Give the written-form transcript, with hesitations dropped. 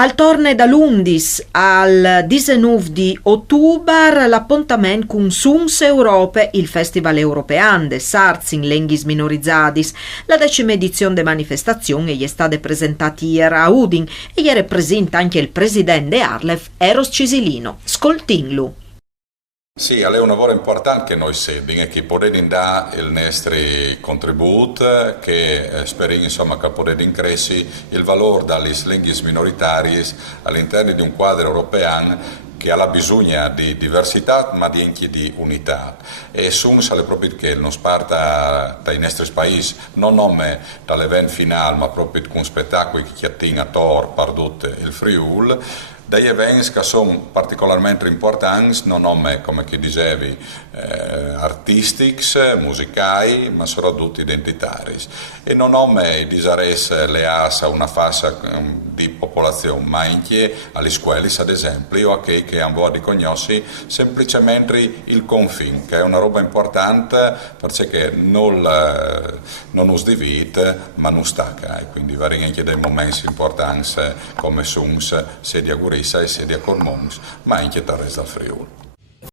Al torne dall'11 al 19 di ottobre l'appuntamento con Suns Europe, il Festival European de Sarts in Lenghis Minorizzadis. La 10ª edizione de manifestazione è stata presentata ieri a Udin e ieri presenta anche il presidente Arlef Eros Cisilino. Scoltinlu. Sì, è un lavoro importante che noi seguiamo e che potete dare il nostro contributo, che speriamo insomma, che potete increscere il valore dalle lingue minoritarie all'interno di un quadro europeo che ha bisogno di diversità ma anche di unità. E Suns è proprio che non sparta dai nostri paesi, non nome dall'evento finale ma proprio con spettacoli che attingono a Tor, Pardut e il Friul, degli eventi che sono particolarmente importanti, non nome, come dicevi, artistici, musicali, ma soprattutto identitari. E non nome disares le asa una fascia di popolazione, ma anche alle scuole, ad esempio, o a che hanno di conoscere semplicemente il confine, che è una roba importante perché non us divide, ma non stacca. E quindi vari anche dei momenti importanti come Suns, sia di Agurissa e sia di Acormons, ma anche Terres del Friuli.